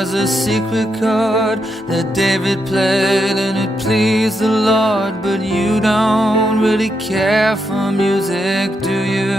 was a secret chord that David played and it pleased the Lord. But you don't really care for music, do you?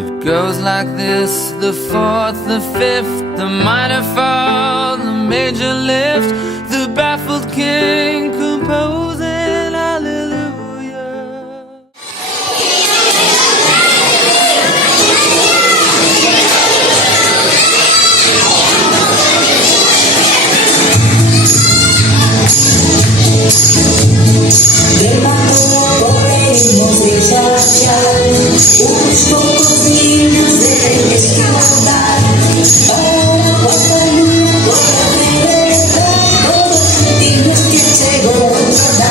It goes like this: the fourth, the fifth, the minor fall, the major lift, the baffled king composing hallelujah. Unos pocos niños deben escapar para cuando no pueda regresar. Todos sentimos que llegó otra.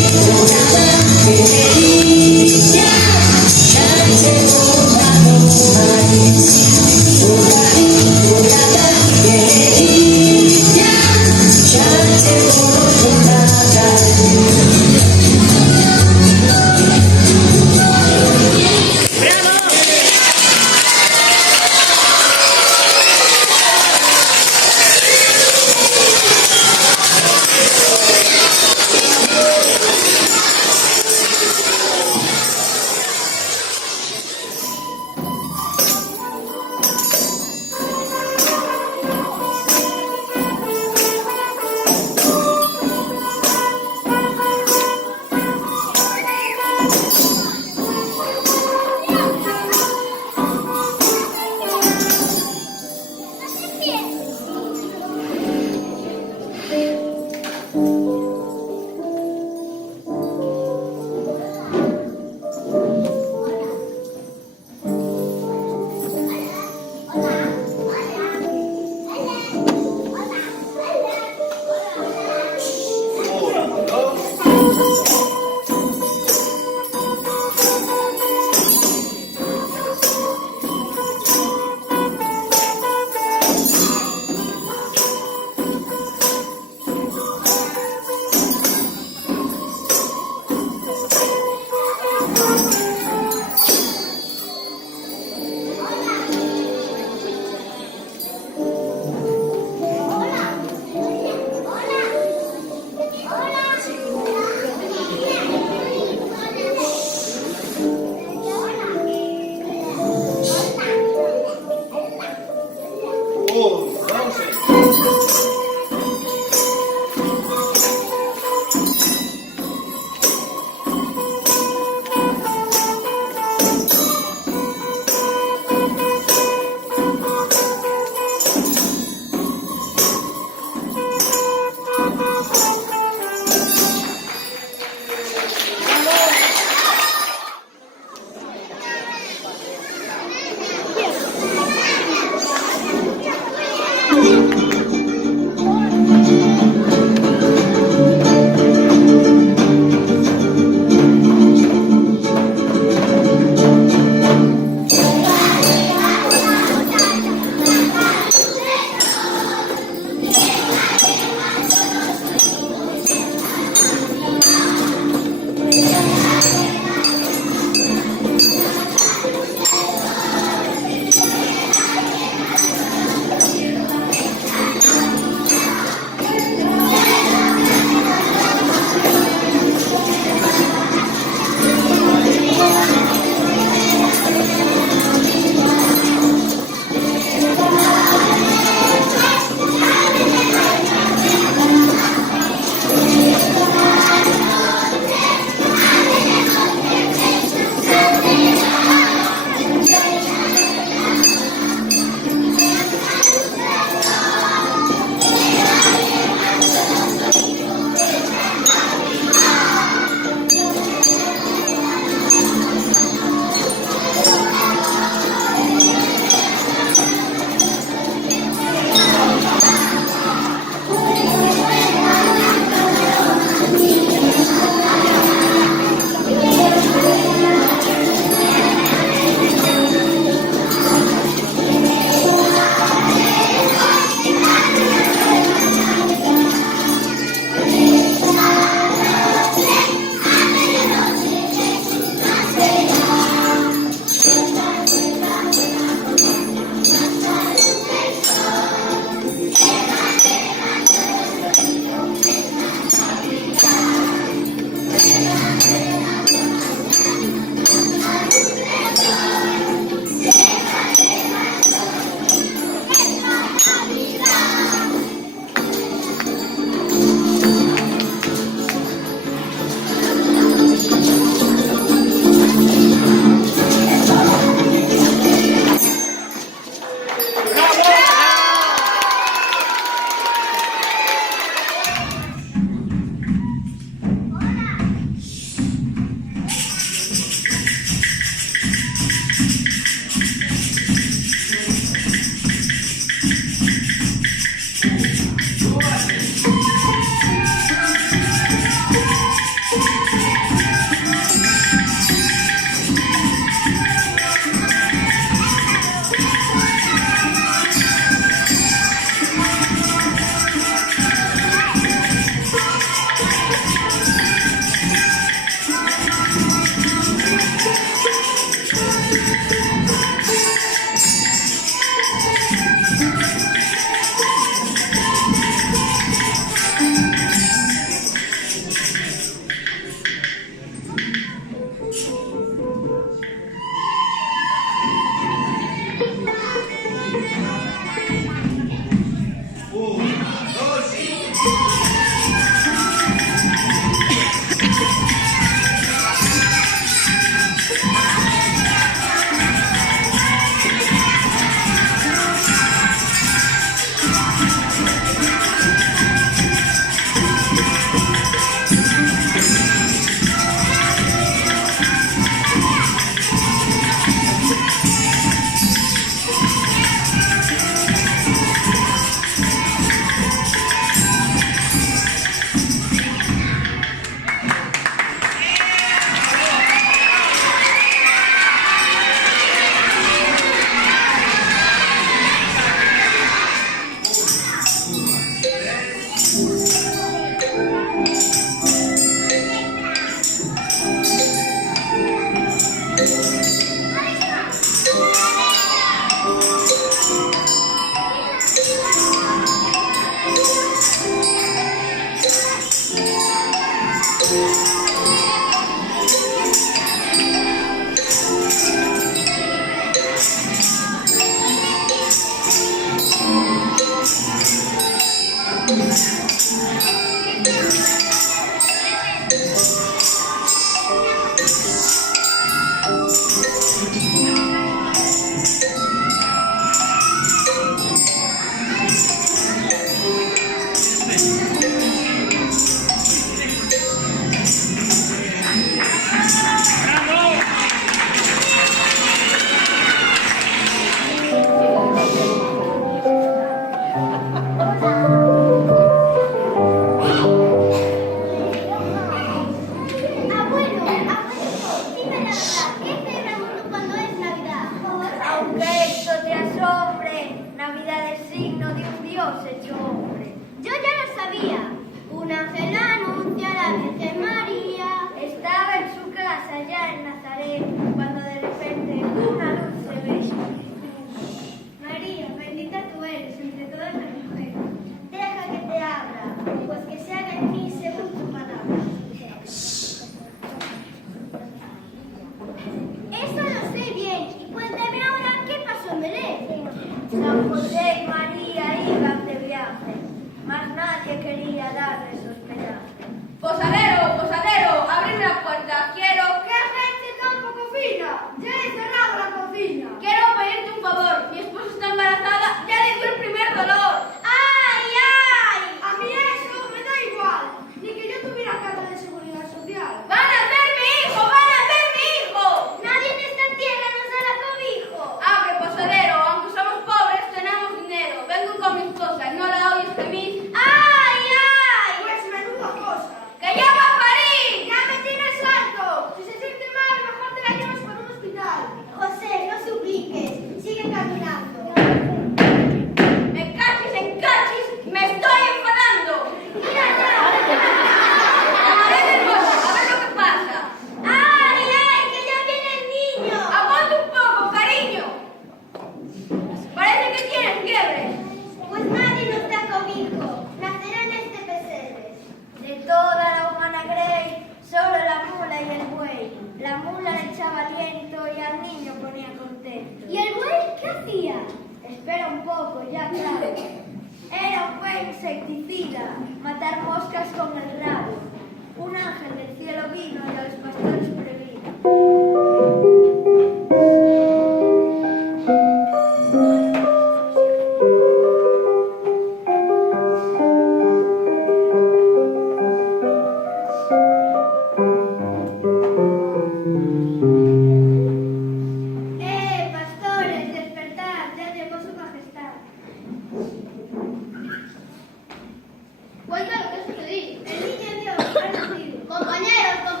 Cuenta lo que ha sucedido. El niño Dios ha nacido. Compañeros, son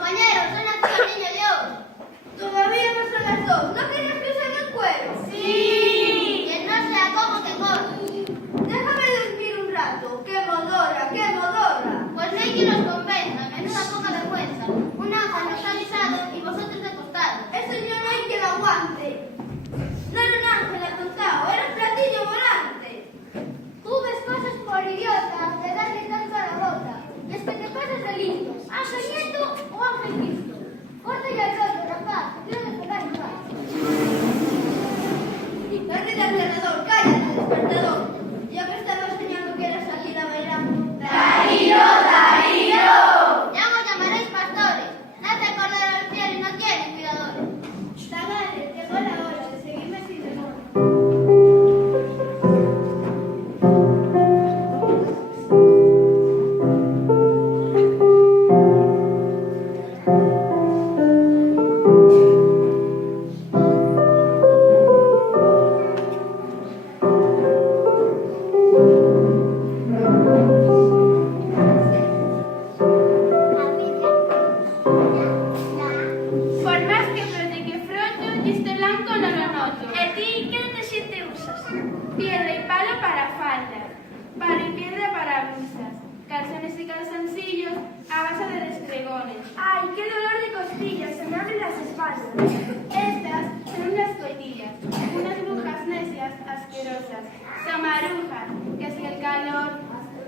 nacidos. blanco non o noto. E ti que te usas? Piedra y palo para faldas, palo y piedra para blusas, calzones y calzoncillos a base de destregones. Ay, qué dolor de costillas, se me abren las espaldas. Estas son unas coitillas, unas brujas necias asquerosas, samarujas, que si el calor,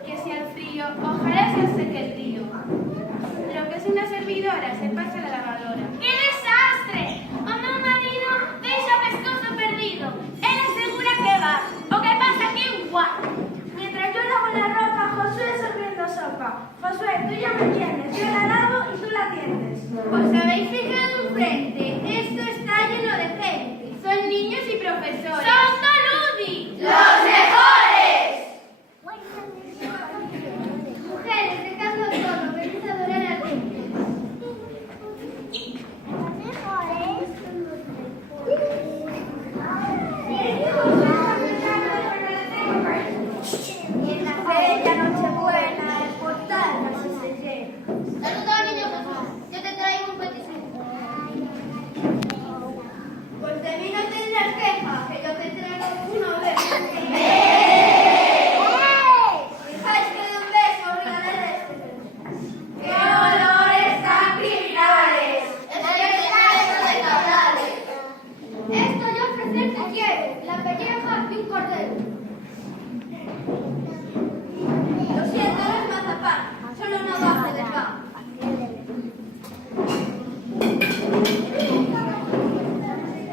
que si el frío, ojalá se seque el tío. Lo que es una servidora se pasa a la lavadora. ¡Qué desastre! O meu marido deixa o pescozo perdido. Él asegura que va. O que pasa que igual. Mientras yo lavo la ropa, Josué sorbiendo sopa. Josué, tú ya me entiendes. Yo la lavo y tú la tiendes. ¿Os habéis fijado enfrente? Esto está lleno de gente. Son niños y profesores. ¡Son Doludi! ¡Los mejores! Mujeres, dejadlo todo. Venid a adorar a Dios. Y en la feria Nochebuena, el portal así se llena. Saludos, niño Jesús. Yo te traigo un peticito. Pues de mí no tendrás queja, que yo te traigo uno de esos. Fijáis que de un beso regalaré este. ¡Qué olores tan criminales! Eso de cabrales. Esto yo ofrecerte quiero, la pelleja y un cordero. Lo siento, no es mazapán, solo una base de pan.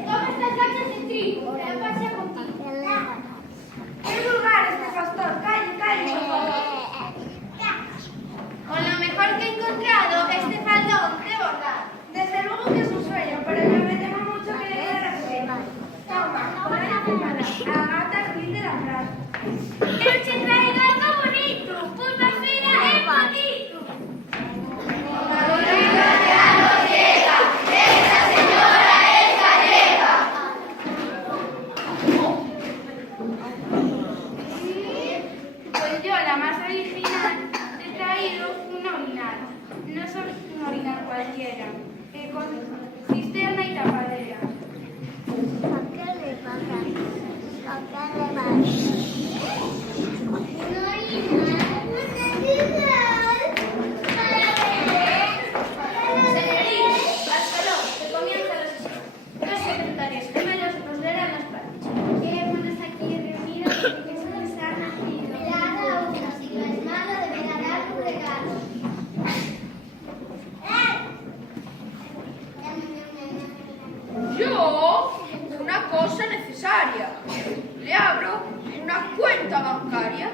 Toma estas gachas de trigo, que la pase contigo. ¡Qué vulgar este pastor! ¡Calle, calle, por favor! Con lo mejor que he encontrado, este faldón de bordar. Desde luego que es un sueño, pero yo me temo mucho que le dé la pena. Toma, con la semana, a gata Ruiz de la Frase. Eu te traigo algo bonito, pulpa fina e bonito. Pues yo, la más original, te he traído un orinar. No es un orinar cualquiera, con cisterna y tapadera. Señorita, al salón, que comienza la sesión. Los secretarios gemelos nos darán las partes. Quedémonos aquí reunidos porque Jesús ha nacido. Cada uno, si lo es malo, deberá dar un regalo. Yo, una cosa necesaria. Le abro una cuenta bancaria.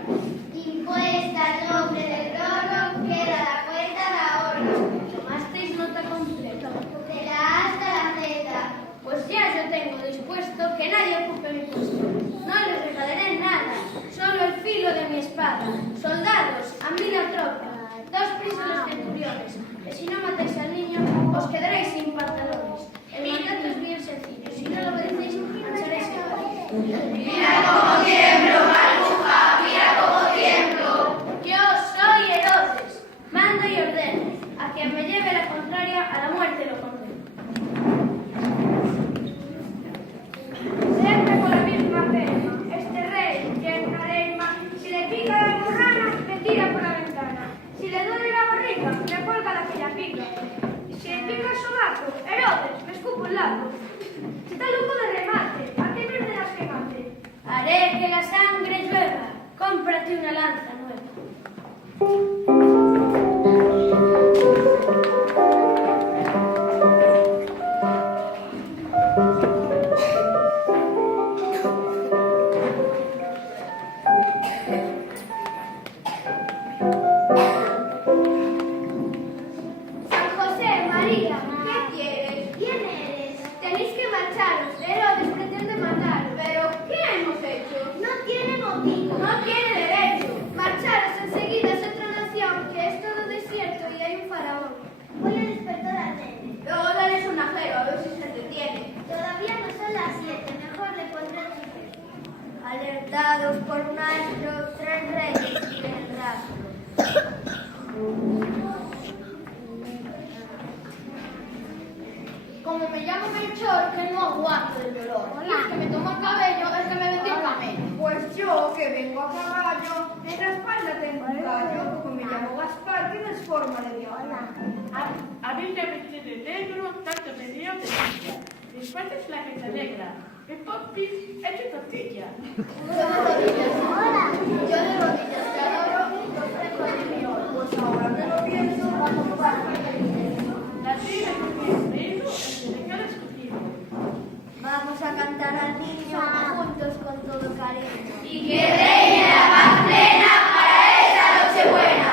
Impuesta al nombre del rolo, queda la cuenta de ahorro. Tomasteis nota completa. De la A hasta la Z. Pues ya yo tengo dispuesto que nadie ocupe mi puesto. No les regalaré nada, solo el filo de mi espada. Soldados, a mí la tropa. Dos prísoles centuriones. Que si no matáis al niño, os quedaréis sin pantalones. El mandato es bien sencillo. Si no lo obedecéis, marcharéis en paz. ¡Mira cómo tiemblo, maruja! ¡Mira cómo tiemblo! Yo soy Herodes. Mando y ordeno. A quien me lleve la contraria, a la muerte lo condeno. Siempre con la misma pena. Este rey, que es una reina, si le pica la morrana, me tira por la ventana. Si le duele la barriga, me cuelga la que la pica. Y si le pica el sobaco, Herodes, me escupo el lazo. Si está loco de remate, ¿a qué me ordenas que mate? Haré que la sangre llueva. Cómprate una lanza nueva. San José, María, ¿qué quieres? ¿Quién eres? Tenéis que marcharos. Herodes pretende matar. ¿Pero qué hemos hecho? No tiene motivo. No tiene derecho. Marcharos enseguida es otra nación que es todo desierto y hay un faraón. Voy a despertar al nene. Luego dale un ajero, a ver si se detiene. Todavía no son las 7, mejor le pondré el chifre. Alertados por un astro, tres reyes y el rastro. Como me llamo llamo Melchor, que no aguanto del dolor. Y el que me toma el cabello, el que me vendió el camello. Pues yo, que vengo a caballo, en la espalda tengo un gallo, como me llamo Gaspar, tienes forma de viajar. A mí me vestí de negro, tanto me dio de silla. Mis partes la gente negra. Mi popis hecho tortilla. Yo de rodillas te adoro, los frescos de mi oro. Pues ahora que lo pienso, vamos a pasar. La tira que me escribo, el que le escogido. Vamos a cantar al niño juntos con todo cariño. Y que reine la paz plena para esta Nochebuena.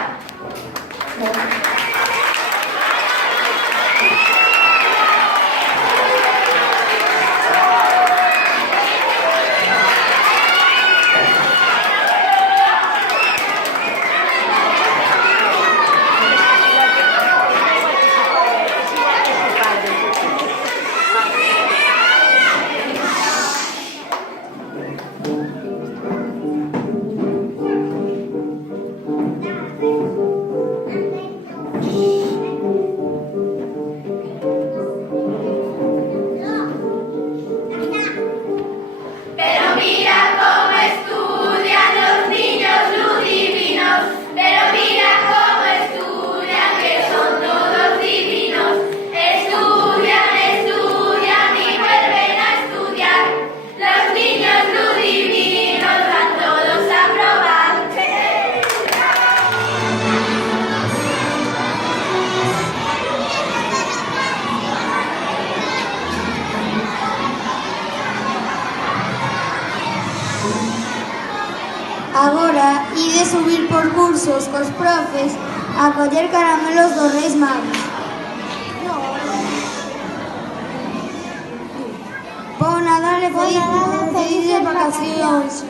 Pero mira cómo estudian los niños muy divinos. Pero mira cómo estudian, que son todos divinos. Estudian, estudian y vuelven a estudiar. Los niños muy divinos van todos a probar. Agora ide subir por cursos cos profes a coller caramelos dos Reis Magos. Bo Nadal e felices vacacións.